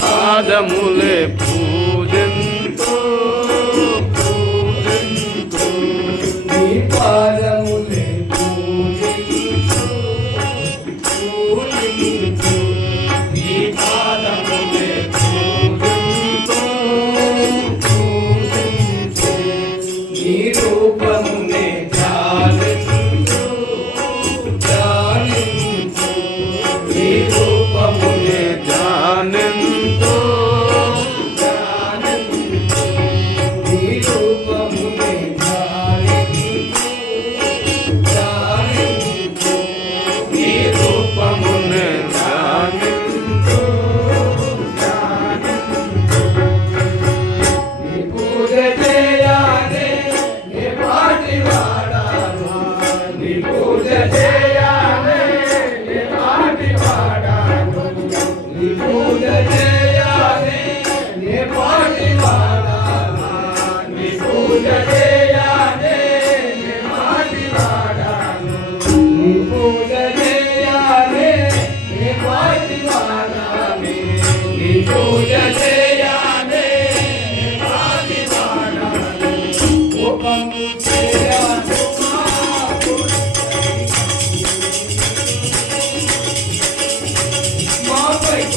పాదములే పూజంతో నీ పాదములే పూజింతు నీ పాదములే పూజింతు నీ రూపమునే ధ్యానింతు నీ రూపమునే ధ్యానింతు పూజ చేయాలి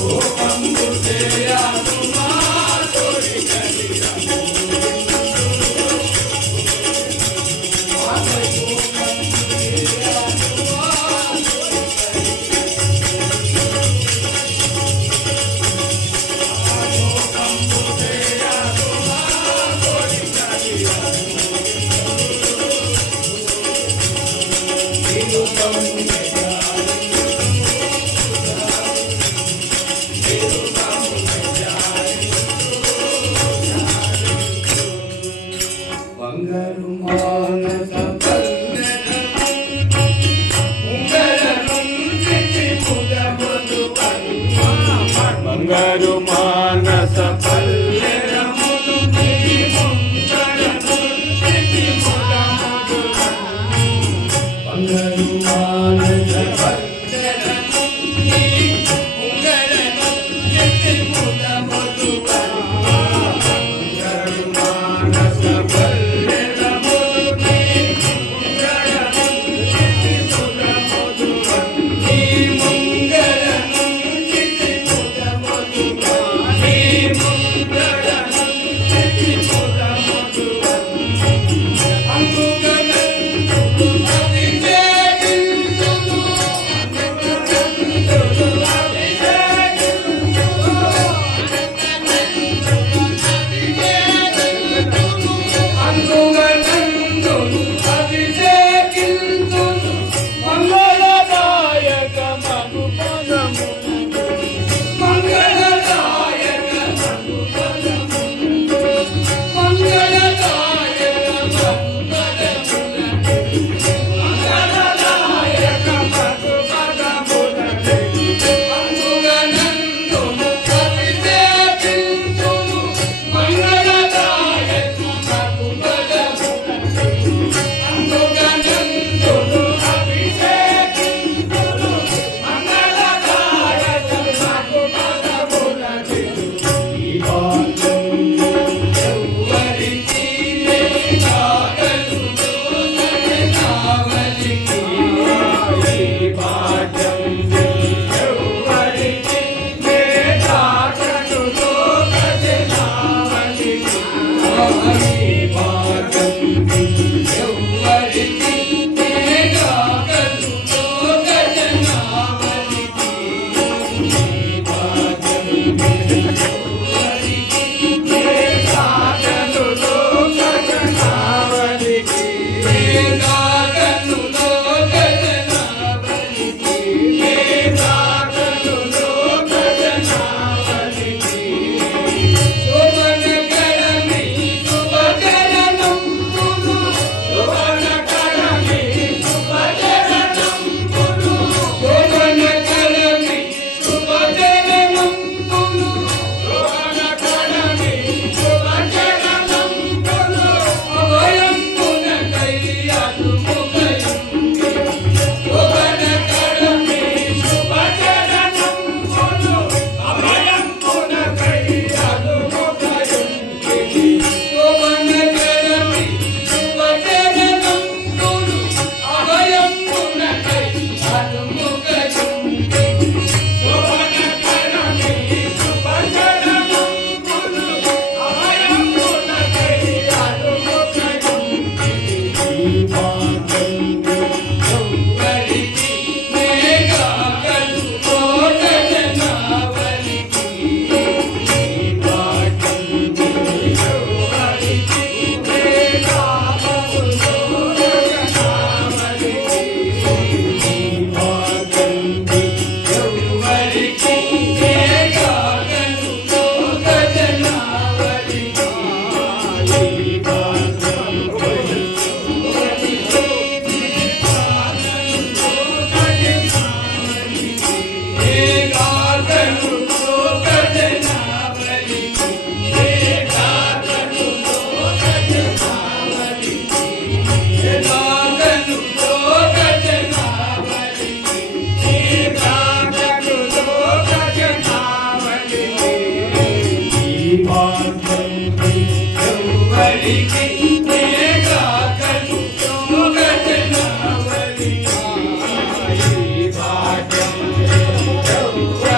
కోపము చేయకు మా కోరికలిరా బంగారు మానస బంగారు మానస పల్లెరములు బంగారు మానస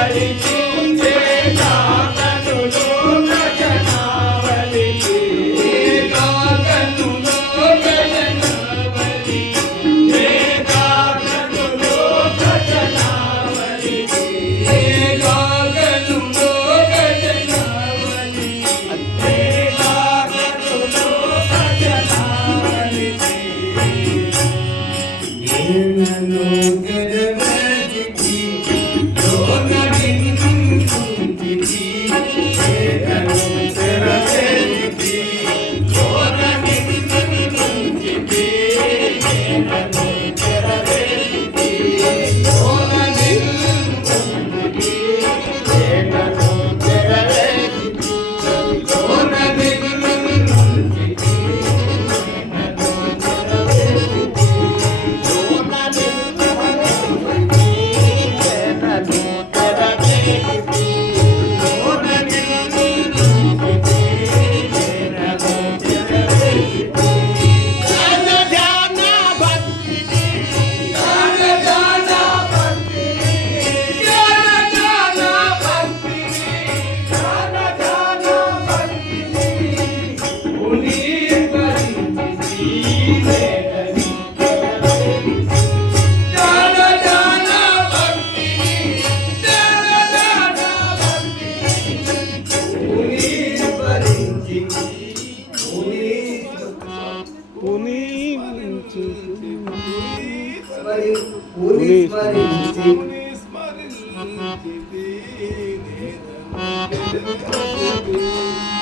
Thank you.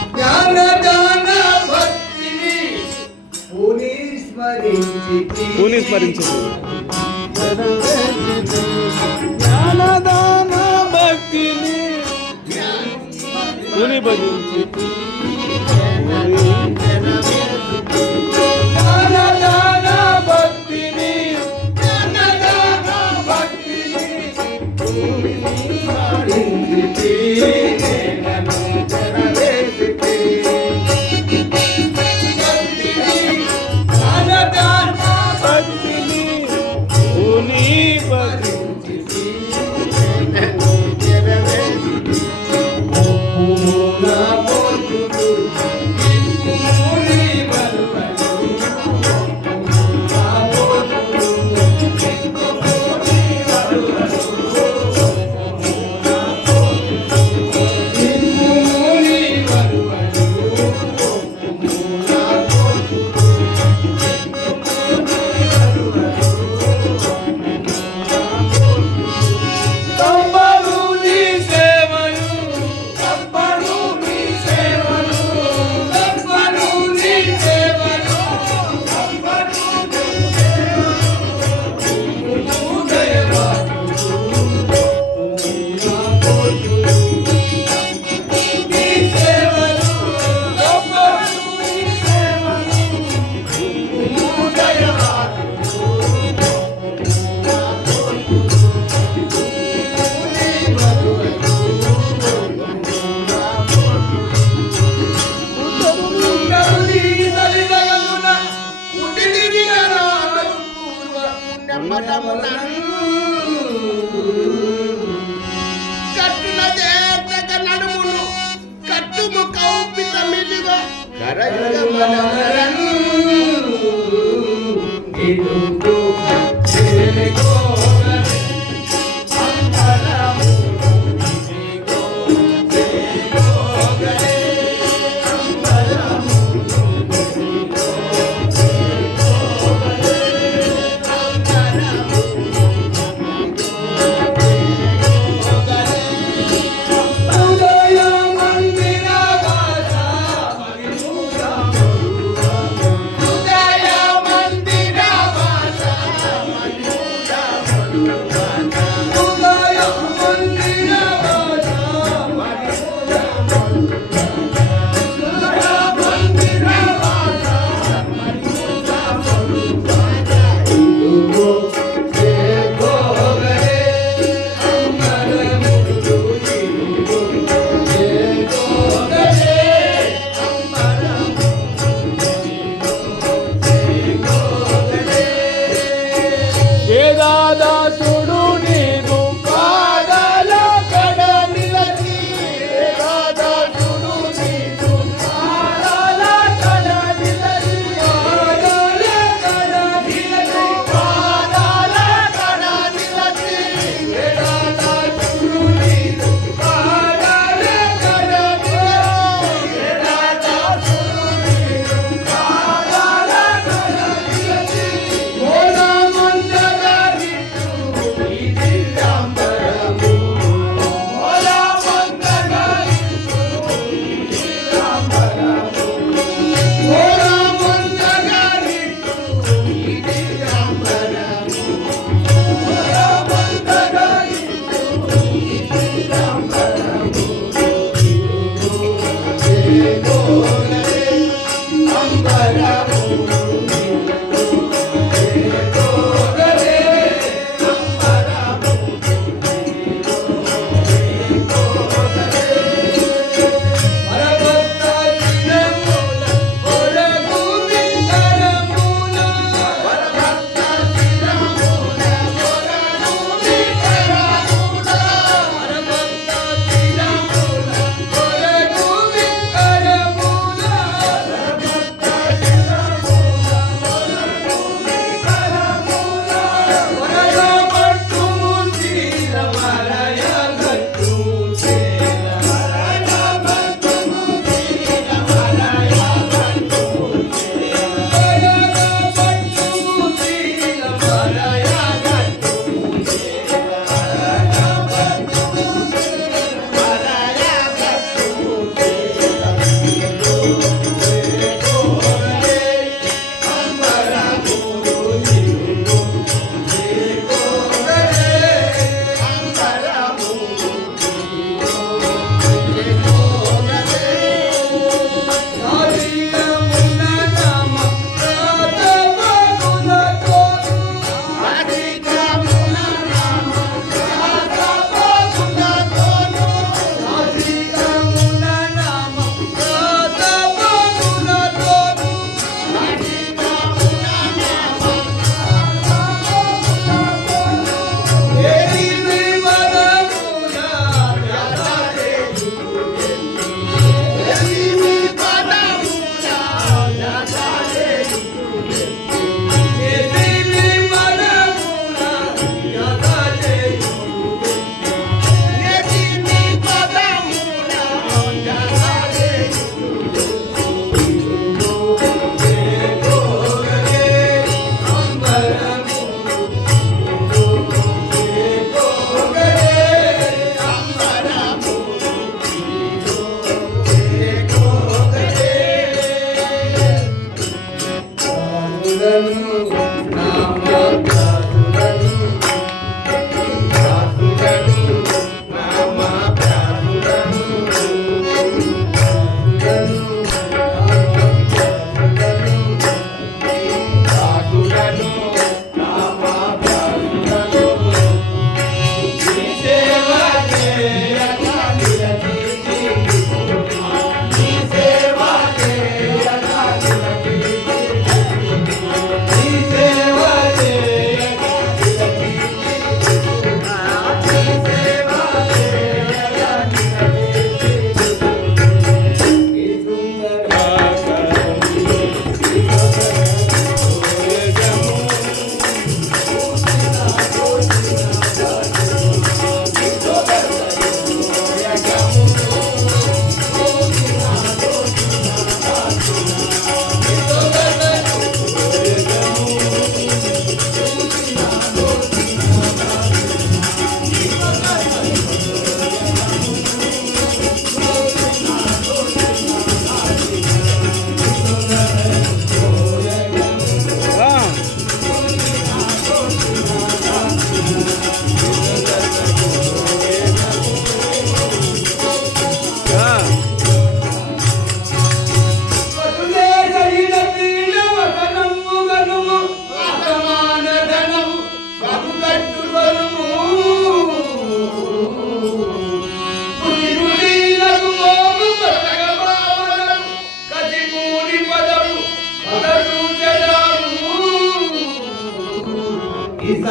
జ్ఞాన దాన భక్తిని పుని స్మరించి జ్ఞానదాన భక్తిని పుని భజించి జ్ఞానదాన భక్తిని జ్ఞానదాన భక్తిని పుని స్మరించి నేను నెరవేర్చితి. భక్తిని పుని భజించి కట్టున చేతక నడుమును కట్టుము కౌపితమిదిగా కరయుగమనరను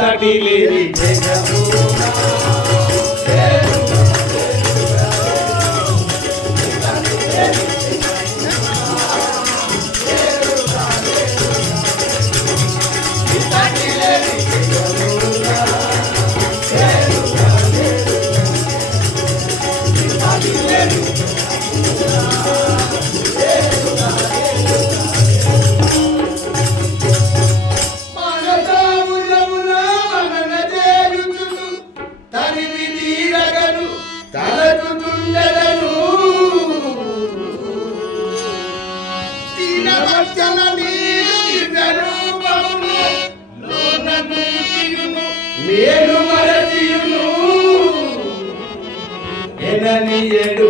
సాటి లేని మేలు మరచియును ఎనని ఎడు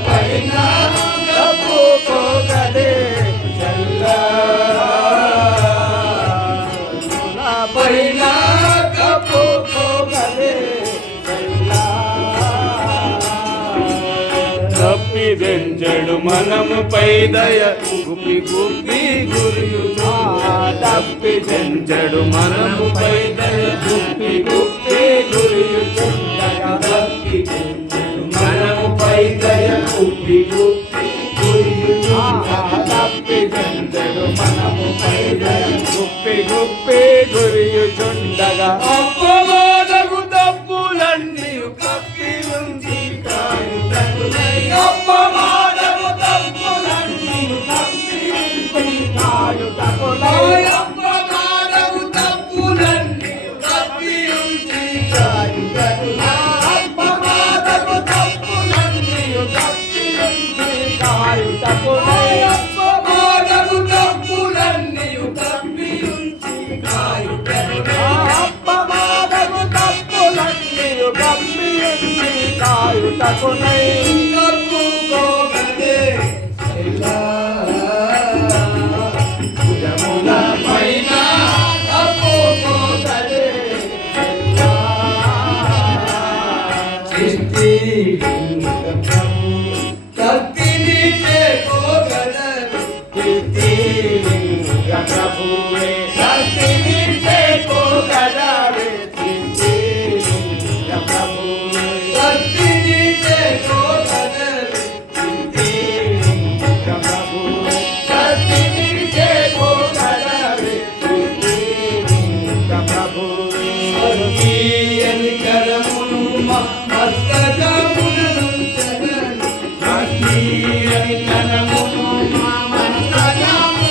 పైన మనముపై దయ గుప్పి గుప్పి గురియుచు తప్పించెడు మనముపై దయ గుప్పి గుప్పి గురియుచుండగా మనముపై దయ గుప్పి గుప్పి తప్పించెడు మనముపై దయ గుప్పి గుప్పి గురియుచుండగా అప్పమానకు తప్పులన్నీ కప్పి ఉంచి కాయుటకునై అప్పమానకు తప్పులన్నీ కప్పి ఉంచి కాయుటకునై అప్పమానకు తప్పులన్నీ కప్పి ఉంచి కాయుటకునై అప్పమానకు తప్పులన్నీ కప్పి ఉంచి కాయుటకునై అప్పమానకు తప్పులన్నీ కప్పి ఉంచి కాయుటకునై అప్పమానకు తప్పులన్నీ కప్పి ఉంచి కాయుటకునై తప్పుకోగదే సెల్లా భుజముల పైన తప్పుకోగదే సెల్లా చిత్తి కత్తిని చేకోగలరు కీర్తిలింగ ప్రభువే కత్తిని చేకోగలవే కీర్తిలింగ ప్రభువే కత్తిని చేకోగలరు కీర్తిలింగ ప్రభువే కత్తిని చేకోగలవే కీర్తిలింగ ప్రభువే స్వర్గీయని కరమును మస్తకమునంచగను స్వర్గీయని కరమును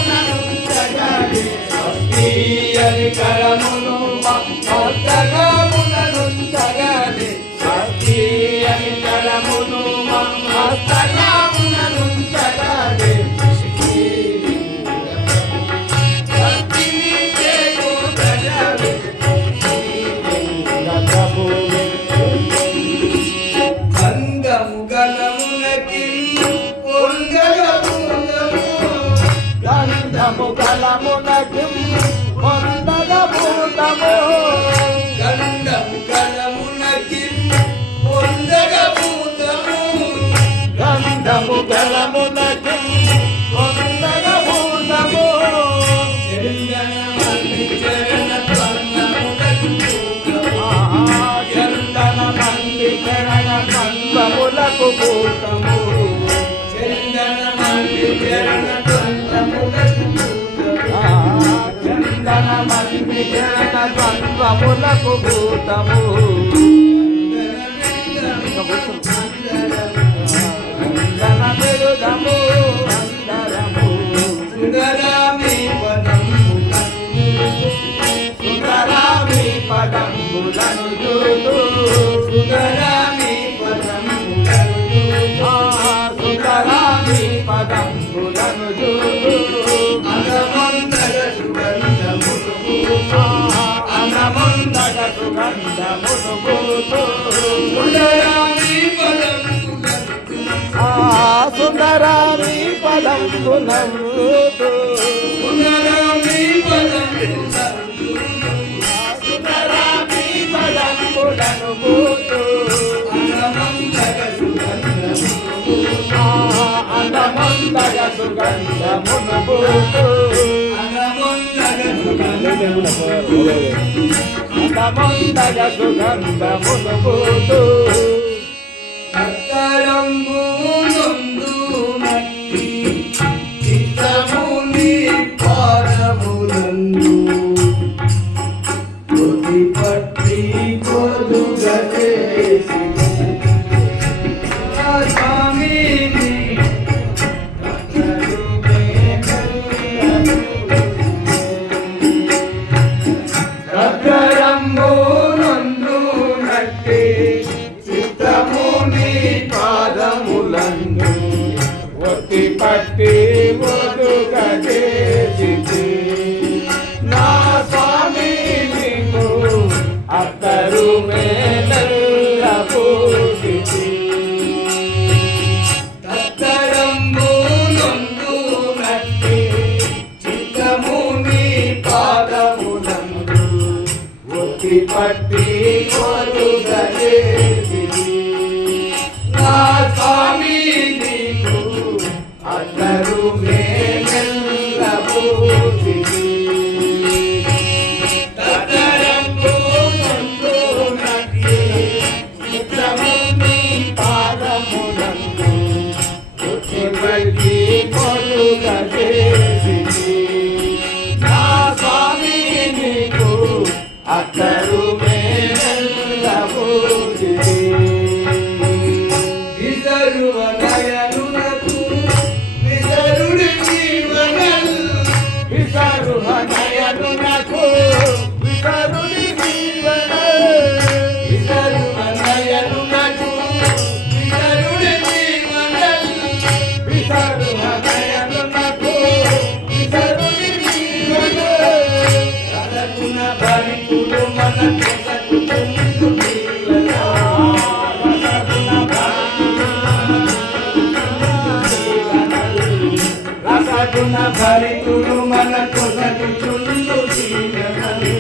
మస్తకమునంచగను స్వర్గీయని కరమును మస్తకమునంచగను స్వర్గీయని కరమును మస్తకమునంచగను కత్తిని చేకోగలరు ప్రభువే గంధము గలమునకి పొంగలమునము గంధము గలమునకి పొందగభూతము గంధము గలమునకి పొందగభూతము గంధము గలమునకి పొందగభూతము చందనమల్లి చరణ త్వన్నములకు చందన మంది చరణ కన్వములకు భూతము చందనమల్లి చరణ త్వన్నములకు చందన మంది చరణ కన్వములకు భూతము చందన మెరుదము అందరము సుందరామి పదము సుందరామి పదంబులను చూడు సుందరామి పదము సుందరామి పదంబులను చూడు అగమందర సుగంధమును అన్నమందగ సుగంధమును పూతు సుందరామి పదము సుందరామి పదంబులను సుందరామి పదము సుందరామి పదంబులను పూతు అగమందర సుగంధమును అన్నమందగ సుగంధమును పూతు అగమందర సుగంధమును అన్నమందగ సుగంధమును పూతు కర్తరంబు నందు నట్టి చిత్తముని పాదములందు కొద్ది పట్టి కొలుగదేసి స్వామిని కర్తరంబు నందు నట్టి చిత్తముని పాదములందు ఒత్తి పట్టి ఒదుగ చేసి నా స్వామి నీకు అత్తరు మేనల్ల పూసి తత్తరంబు నందు నట్టి చిత్తముని పాదములందు ఒత్తి పట్టి కొలుగదేసి నా స్వామి నీకు రసగుణ భరితుడు మన కొసగుతుండు జీవన రసగుణ భరితుడు మన కొసగుతుండు జీవనలు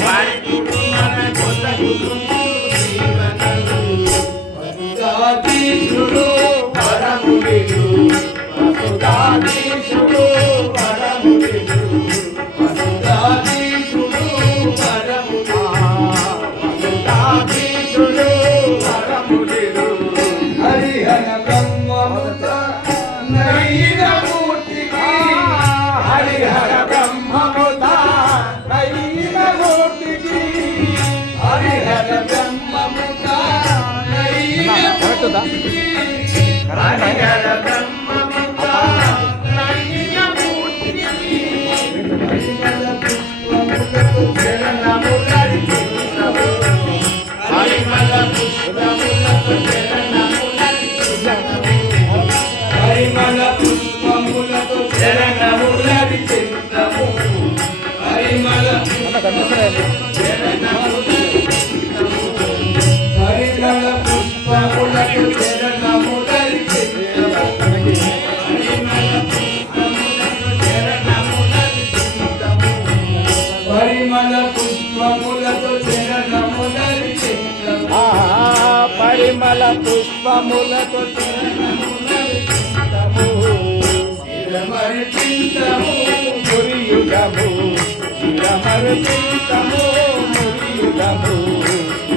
భరితుడు మన కొసగుతుండు జీవనలు వసుదాధీశుడు పరముడిడు వసుదాధీశుడు పరముడిడు వసుదాధీశుడు పరముడు వసుదాధీశుడు పరముడిడు హరిహర బ్రహ్మముత నైన మూర్తికి హరిహర బ్రహ్మముత నైన మూర్తికి హరిహర బ్రహ్మముత నైన మూర్తికి హరిహర బ్రహ్మముత నైన మూర్తికి పరిమళ పుష్పములతో చరణములరిచింతము పరిమళ పరిమళ పుష్పములతో చరణములరిచింతము పరిమళ పుష్పములతో చరణములరిచింతము పరిమళ పుష్పములతో శిరమర్పింతము మురియుగము శిరమర్పింతము మురియుగము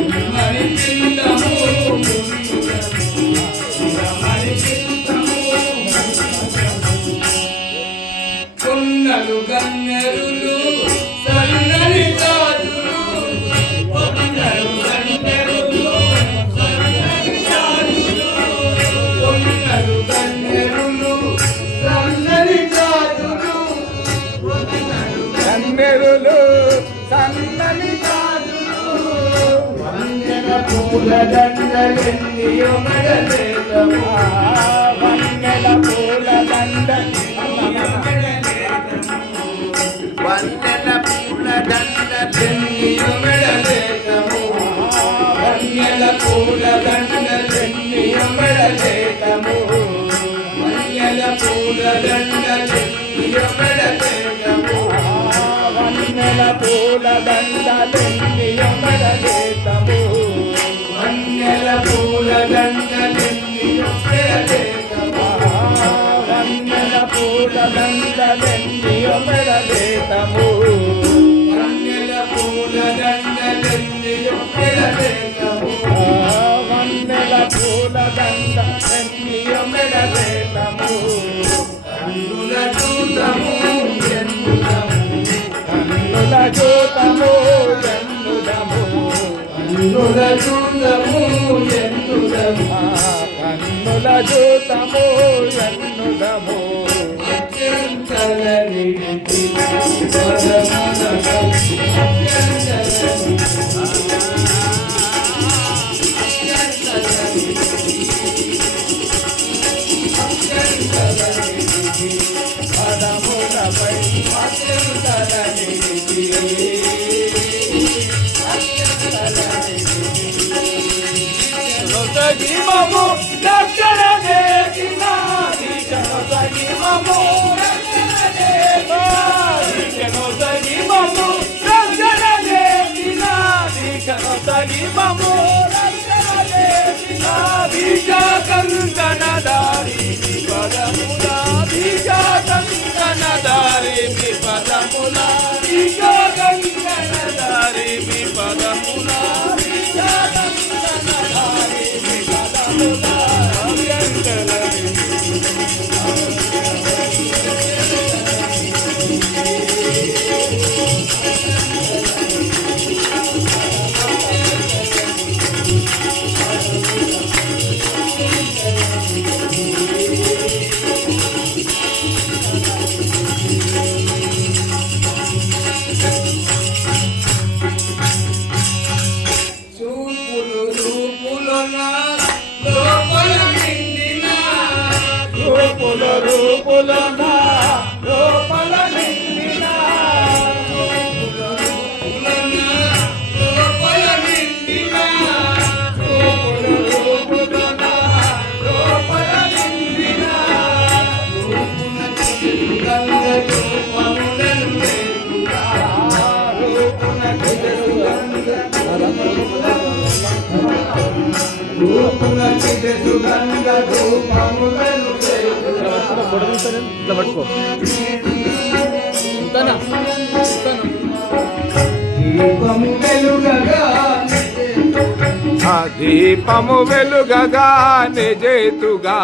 శిరమర్పింతము శిరమర్పింతము కొన్నలు గన్నెరులు సన్నని జాజులు కొన్నలు గన్నెరులు సన్నని జాజులు కొన్నలు గన్నెరులు సన్నని జాజులు కన్నెరులు సన్నని గాజులు వందన పూల దండలెన్నియో మెడలేతము వన్నెల పూల దండ వందన పూల దండలెన్నియో మెడలేతము వన్నెల పూల దండలెన్నియో మెడలేతము వన్నెల పూల దండలెన్నియో మెడలేతము వన్నెల పూల దండలెన్నియో మెడలేతము వన్నెల పూల దండలెన్నియో మెడలేతము వన్నెల పూల దండలెన్నియో మెడలేతము వన్నెల పూల దండలెన్నియో మెడలేతము వన్నెల పూల దండలెన్నియో మెడలేతము కన్నుల చూతము ఎన్నుదము కన్నుల చూతము ఎన్నుదము కన్నుల చూతము ఎన్నుదము కన్నుల చూతము ఎన్నుదము అత్యంతల నిడితి పరమనగం అత్యంతల పదములపై అత్యంతల నిడితి జీవము రక్షణ చేసిన జీవము రక్షణ జీవము రక్షణ చేసిన జీవము రక్షణ చేసిన బీజ కంకణ దారి పదముల బీజ కంకణ దారి పదముల బీజ కంకణ దారి పదముల బీజ కంకణ దారి పదముల రూపుల రూపుల లోపల నిండిన ఇట్లా పట్టుకో దీపము వెలుగగా ఆ దీపము వెలుగగా నిజేతుగా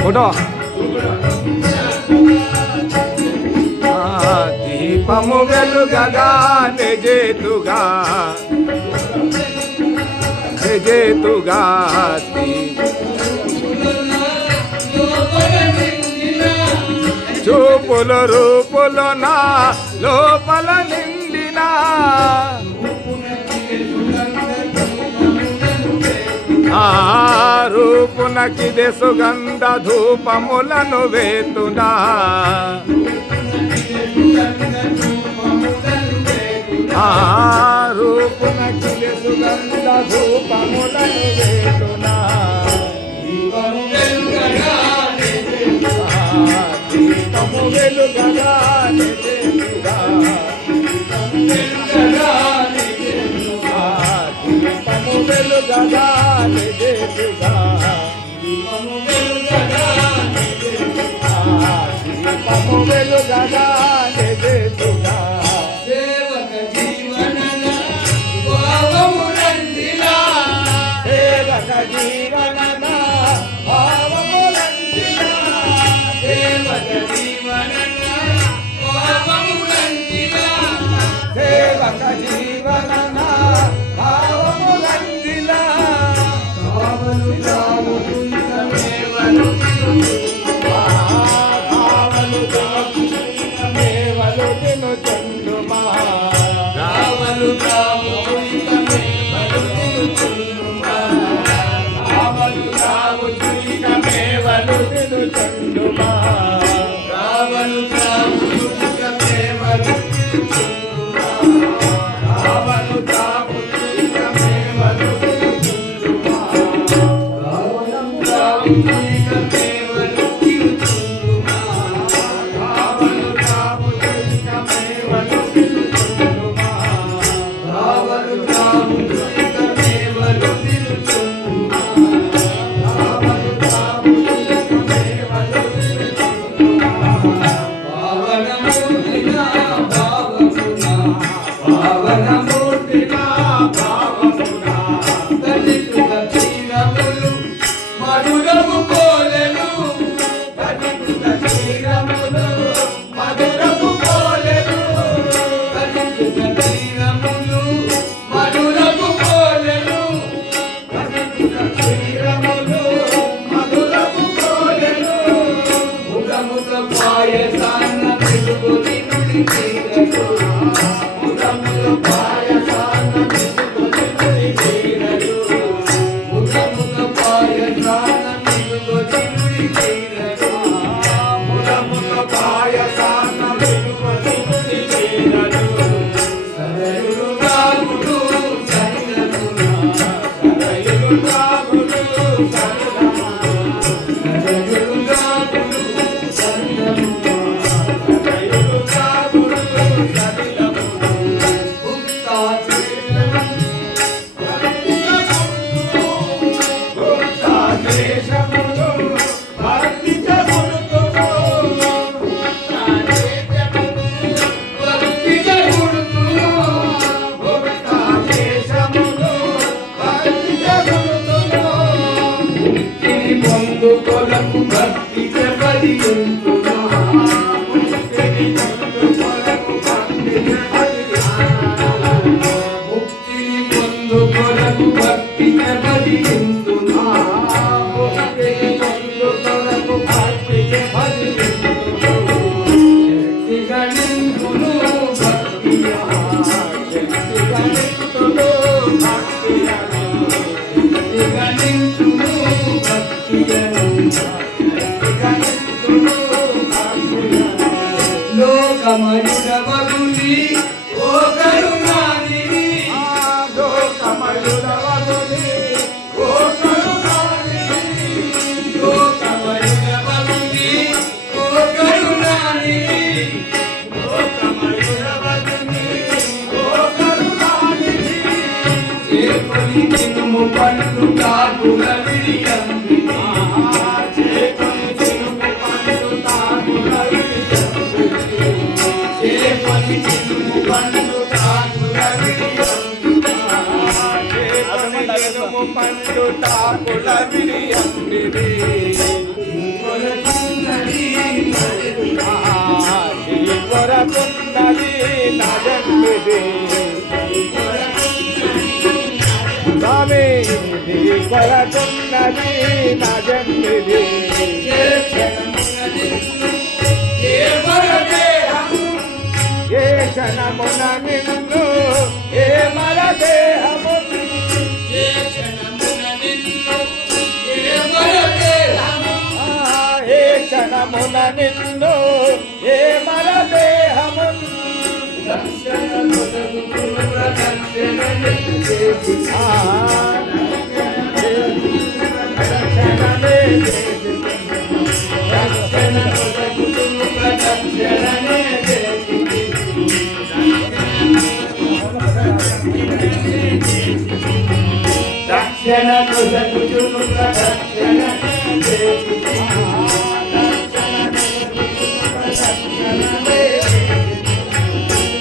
ఫోటో దీపము వెలుగగా నిజేతుగా నిజేతుగా చూపుల రూపులు నా లోపల నిండినా ఆ రూపునకిదే సుగంధ ధూపములను వేతునా ఆ రూపునకిదే సుగంధ ధూపములను వేతునా దీపము వెలుగగా నిజేతుగా దీపము వెలుగగా నిజేతుగా దీపము వెలుగగా నిజేతుగా సేవక జీవనన భావమునందిలా సేవక జీవనన భావమునందిలా సేవక జీవనన భావమునందిలా సేవక జీవనన భావమునందిలా భావలు రాముకుంతమేవను భావలు మేవలు తిను చందుమా రావలు రాముకుంతమేవను తిరుచుండుమా భావలు రావు చురిక మేవలు తిను చందుమా రావలు రాముకుంతమేవను తిరుచుండుమా భావలు రావు చురిక మేవలు తిను రావణం రాముకుంతమేవను తిరుచుండుమా భావలు రావు చురిక మేవలు తిను రావలు రాముకుంతమేవను తిరుచుండుమా పావనమూర్తినా భావమునా పావనమూర్తినా భావమునా తల్లితుల తీరములు మధురము కోలెను తల్లితుల తీరములు మధురము కోలెను తల్లితుల తీరములు మధురము కోలెను తల్లితుల తీరములు మధురము కోలెను ముదముద పాయసాన వెలుగు తినుడి తీరలు ముదముద పాయసాన వెలుగు తినుడి తీరలు ముదముద పాయసాన వెలుగు తినుడి తీరలు ముదముద పాయసాన వెలుగు తినుడి తీరలు సదయుడు రాముడు సైనమునా సదయుడు రాముడు సర్వమునా సదయుడు రాముడు సైనమునా సదయుడు రాముడు సర్వమునా భక్తా చేరము దేశములు భక్తి జగులుతును భక్తి జగుడుతును దేశములు భక్తి జగులుతును ముక్తిని పొందు కొరకు భక్తి ప్రబలియుంటును ముక్తిని పొందు కొరకు భక్తి ప్రబలియుంటును ముక్తిని పొందు కొరకు భక్తి ప్రబలియుంటును శక్తి గణింతును భక్తి శక్తి గణింతును భక్తి శక్తి గణింతును భక్తి లోకమయుడవగుని ఓ కరుణానిధి లోకమయుడవగుని ఓ కరుణానిధి లోకమయుడవగుని ఓ కరుణానిధి చినుము పండు తాకుల విడియం చేకొని చినుము పండు తాకుల విడియం చేకొని చినుము పండు తాకుల విడియం చినుము పండు తాకుల విడియం కొరకున్నది కొరకున్నది నా జన్మిది స్వామి కొరకున్నది నా జన్మిది ఏ క్షణమున నిన్ను ఏ వరదేహము ఏ క్షణమున నిన్ను ఏ మరదేహము ఏ క్షణమున నిన్ను ఏ వరదేహము ఏ క్షణమున నిన్ను ఏ మరదేహము దర్శన కొరకును ప్రదర్శనని చేసి దర్శన కొరకును ప్రదర్శనని చేసి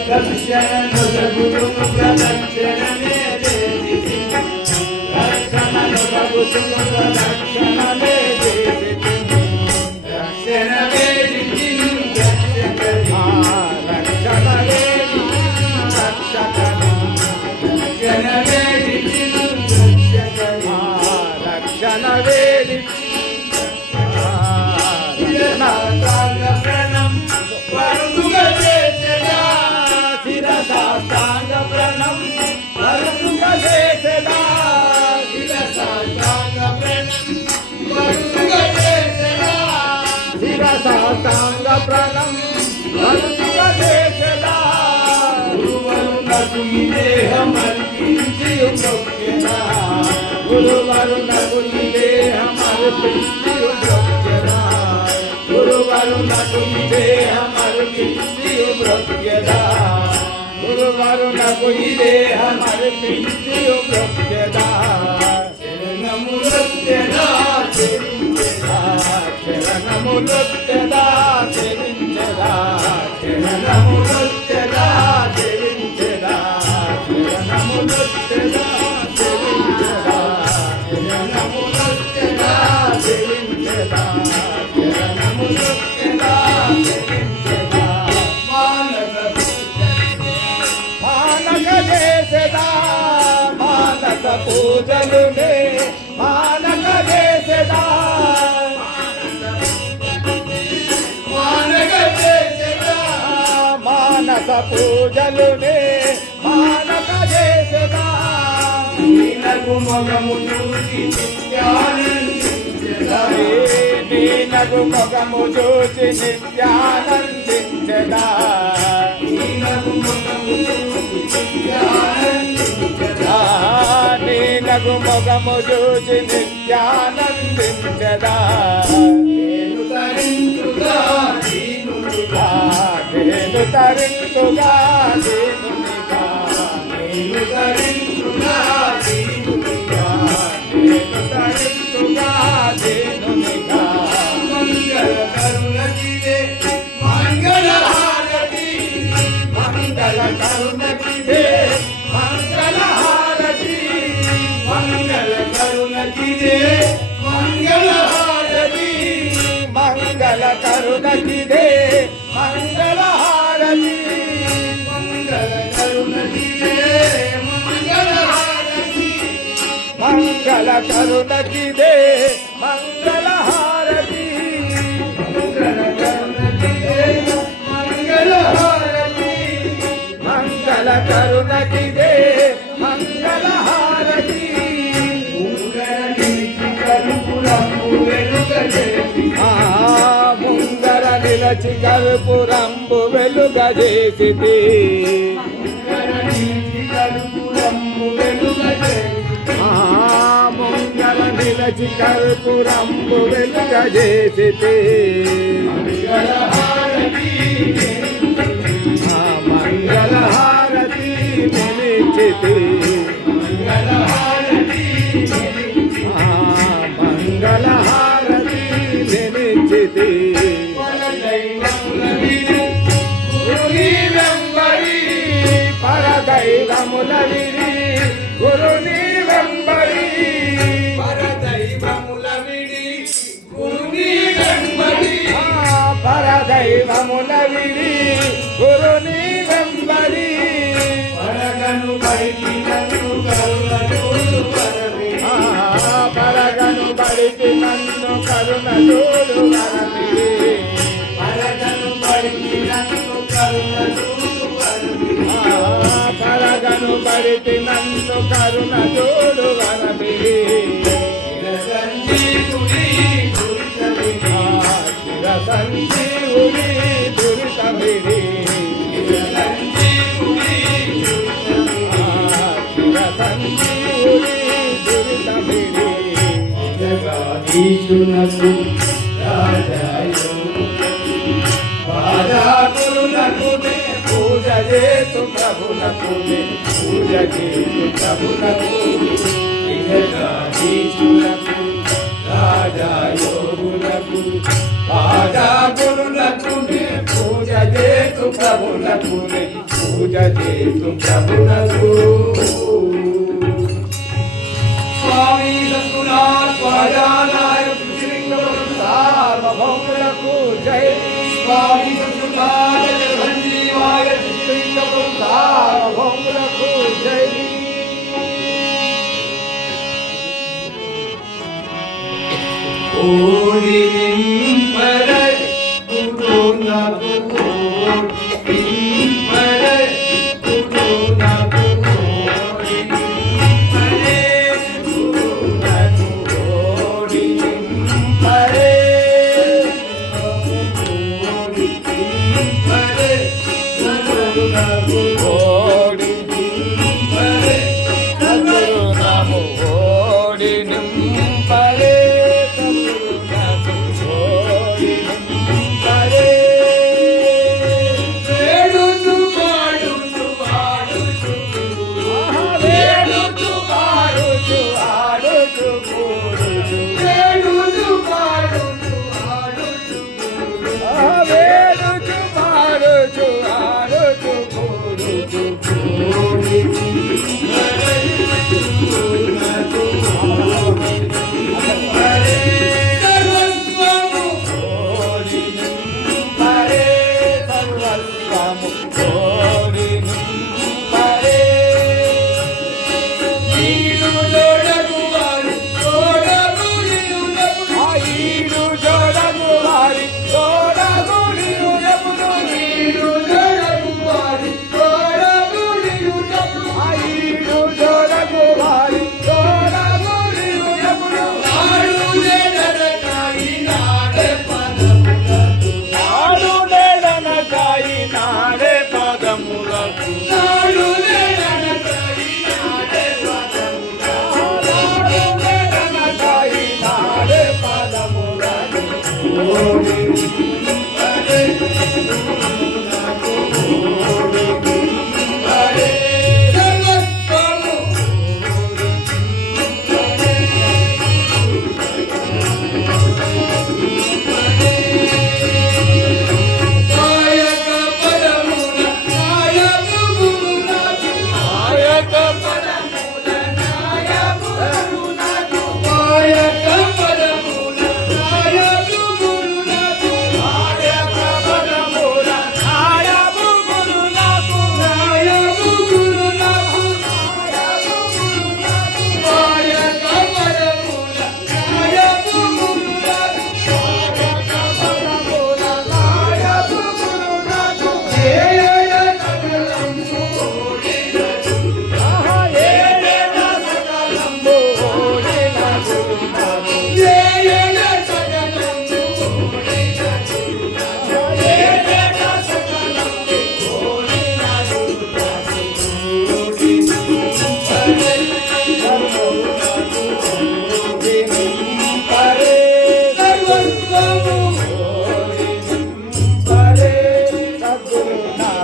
దర్శన కొరకును ప్రదర్శనని చేసి దర్శన కొరకును ప్రదర్శనని చేసి దర్శన వేడికి దర్శన వేడికి రక్షణ వేడి ప్రణం వరుడుగా చేసెదా శిరసాష్టాంగ ప్రణం వరుడుగా చేసెదా శిరసాష్టాంగ ప్రణం వరుడుగా చేసెదా శిరసాష్టాంగ ప్రణం వరుడుగా చేసెదా గురువరునకు ఈ దేహం అర్పించి మొక్కెదా గురువరునకు ఈ దేహం అర్పించి బ్రొక్కెదా గురువరునకు ఈ దేహం అర్పించి మొక్కెదా గురువరునకు ఈ దేహం అర్పించి బ్రొక్కెదా శరణములొచ్చెదా శరణములొత్తెదా చెవించెదా శరణములొచ్చెదా చెవించెదా శరణములొత్తెదా చెవించెదా శరణములొచ్చెదా చెవించెదా శరణములొచ్చెదా మానవ మానక చేసెదా మానక పూజలునే మానక చేసెదా మానగ చేసెదా మానక పూజలునే మానక చేసెదా నీనకు మగము చూసి నిత్యానందించెదా నీనకు మొగము చూసి నిత్యానందించెదా నీనకు మగము చూసి నిత్యానందించెదా నీనకు మొగము చూసి నిత్యానందించెదా నేను తరించుగా దీనునిగా నేను తరించుగా దీనునిగా నేను తరించుగా దీనునిగా నేను తరించుగా దీనునిగా మంగళ కరుణకిదే మంగళ హారతి మంగళ కరుణకిదే మంగళ హారతి మంగళ కరుణకిదే మంగళ హారతి మంగళ కరుణకిదే మంగళ హారతి మంగళ కరుణకిదే మంగళ హారతి మంగళ కరుణకిదే మంగళ హారతి మంగళ కరుణకిదే మంగళ హారతి మంగళ కరుణకిదే మంగళ హారతి ఉంగర నిలిచి కర్పూరము వెలుగ చేసి ముందర నిలచి కర్పూరంబు వెలుగజేసితి ఉంగర నిలిచి కర్పూరము వెలుగ చేసి ముందర నిలచి కర్పూరంబు వెలుగజేసితి మంగళ హారతి మంగళ హారతి నిలిచితి మంగళ హారతి విడి గురుని వెంబడి పరగను బడికి నన్ను కరుణ చూడు వరవి పరగను బడికి నన్ను కరుణ చూడు వరవి పరగను బడికి నన్ను కరుణ చూడు వరవి పరగను బడికి నన్ను కరుణ చూడు వరవి సంజీవుని గురితమిని చిర సంజీవుని దురిత విడి సంజీవుని చిర సంజీవుని దురిత విడి జగదీశునకు రాజయోగునకు బాధాకులకు పూజ చేసు ప్రభునకు పూజ చేసు ప్రభునకు జగదీశునకు రాజయోగునకు బాధాగురులకు పూజ చేసు ప్రభునకు పూజ చేసు ప్రభునకు స్వామి సద్గుణాత్ స్వాజానాయ సార్వభౌములకు జై స్వామి సద్గుణాత్ సంజీవాయ సార్వభౌములకు జై ఓడి నింపర కురునకు ఓడి నింపర కురునకు ఓడి నింపరే కురునకు ఓడి నింపరే ఓడి నింపరే కురునకు ఓడి నింపరే కరుణము ఓడి నింపరే కరుణము ఓడి నింపరే వేడుచు పాడుచు ఆడుచు వేడుచు ఆడుచు ఆడుచు కూడుచు వేడుచు పాడుచు ఆడుచు వేడుచు పాడుచు ఆడుచు కూడుచు ఓడి నింపరే కురునకు ఓడి నింపరే సర్వస్వము ఓడి నింపరే సర్వస్వము ఓడి నింపరే నీడు జోడగు వారు జోడగు నీవునప్పుడు ఐదు జోడగు వారి జోడగుడి ఎప్పుడు నీడు జోడగు వారు జోడగు నీవునప్పుడు ఐదు జోడగు వారి జోడగుడి ఎప్పుడు నాడు నేడనకాయి నాడే పదములకు నాడు నేడనకాయి నాడే పదములకు నాడు నేడనకాయి నాడే పదములకు నాడు నేడనకాయి నాడే పదములకు ఓడి నింపరే కురునకు ఓడి నింపరే సర్వస్వము కాయక పదముల కాయకు గురునకు ఆయక పదముల నాయకు గురునకు కాయక పదముల నాయకు గురునకు ఆయక పదముల ఆయకు గురునకు నాయకు గురునకు కాయక పదముల నాయకు గురునకు పదముల ఆయకు గురునకు ఏయయ సకలంబు ఓడినచు ఏడేన సకలంబు ఓడిన గురునకు ఏయయ సకలంబు ఓడినచు ఏడేన సకలంబు ఓడిన గురునకు ఓడి నింపరే ఓడి నింపరే సర్వస్వము ఓడి నింపరే సద్గురునాథ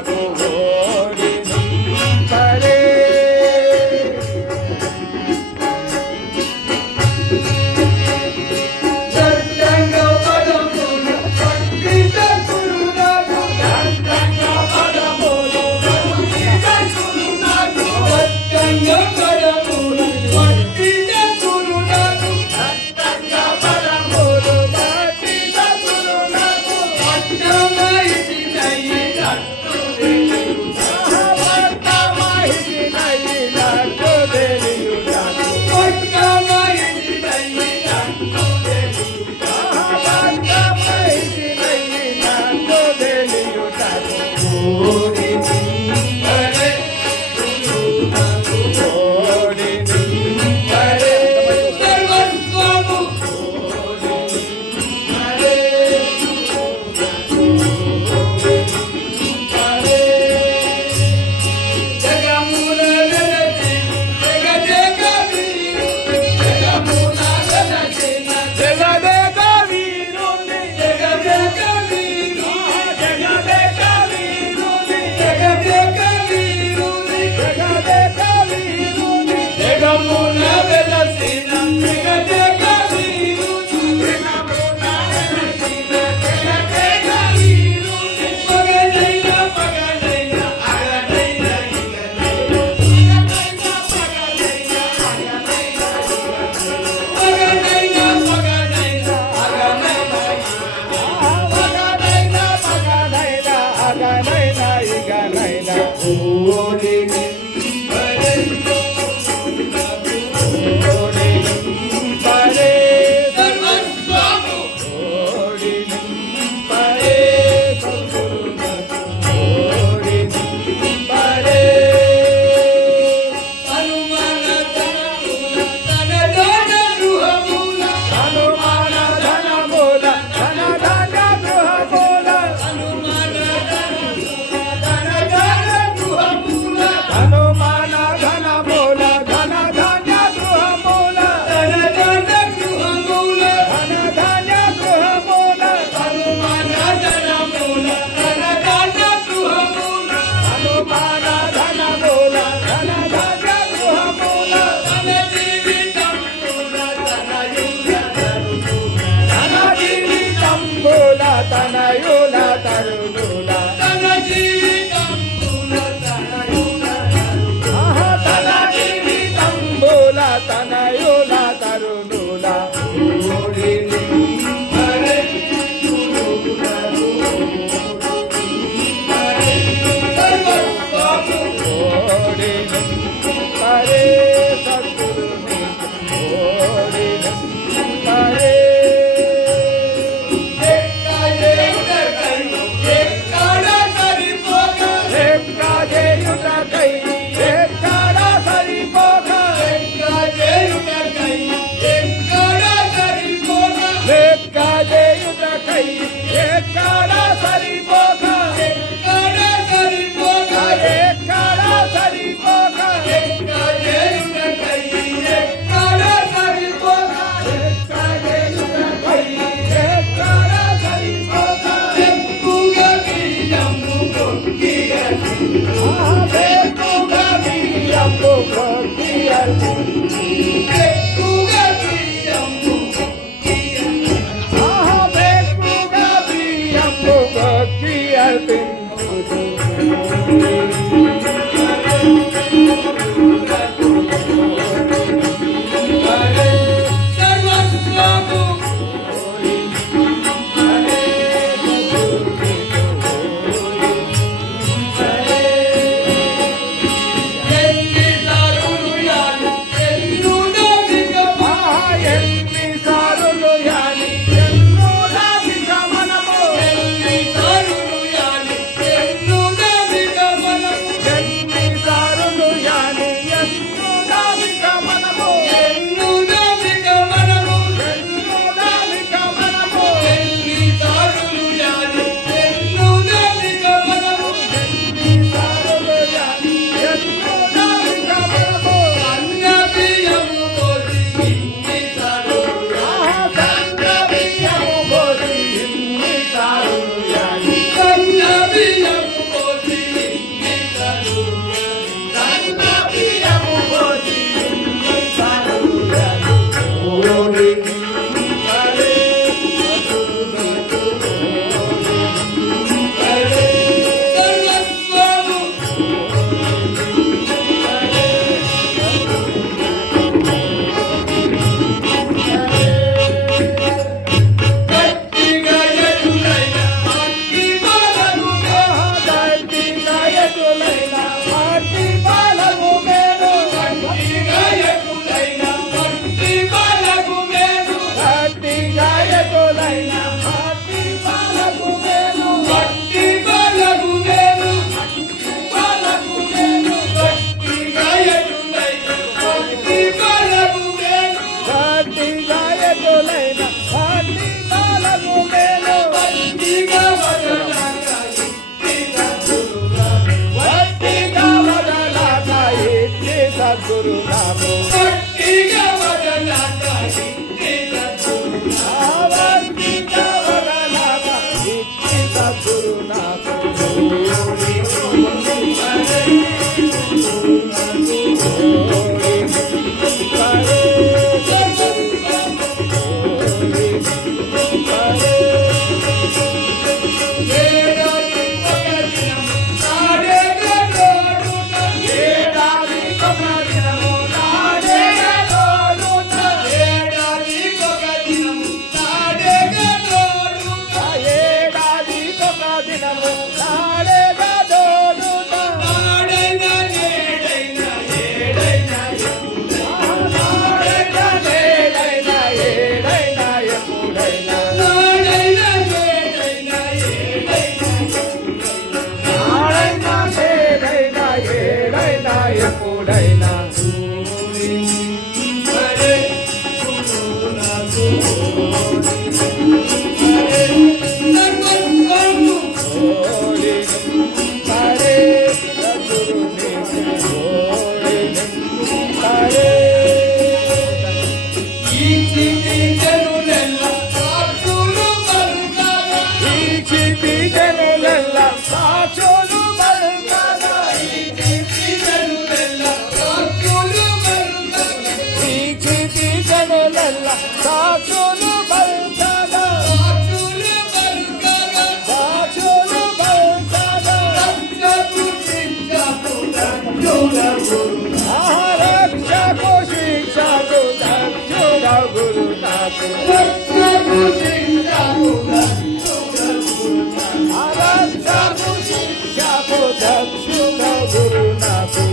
దక్షిణ గురు నాకు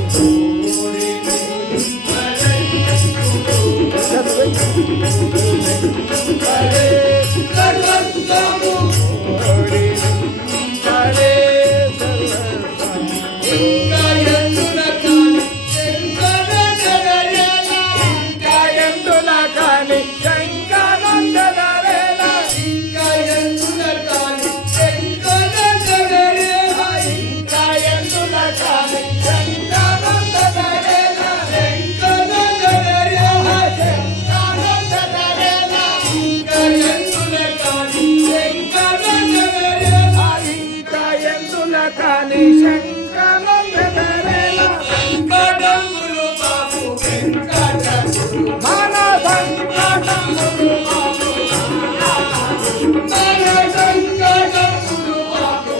సర్వస్వము ఇంకా ఎందున కాని శంకరాచార్యుల ఇంకా ఎందున కాని శంకరాచార్యుల ఇంకా ఎందున కాని శంకరాచార్యుల ఇంకా ఎందున కాని శంకరాచార్యుల శంకరాచార్యుల శంకరాచార్యుల ఇంకా ఎందున కాని శంకరాచార్యుల ఇంకా ఎందున కాని శంకరాచార్యుల వెంకటములు బాబు వెంకటములు మన సంకటములు మన వెంకటములు బాబు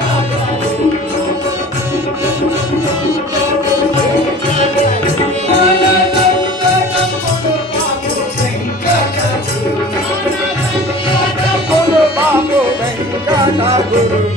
మన వెంకటములు బాబు వెంకటములు బాబు వెంకట గురు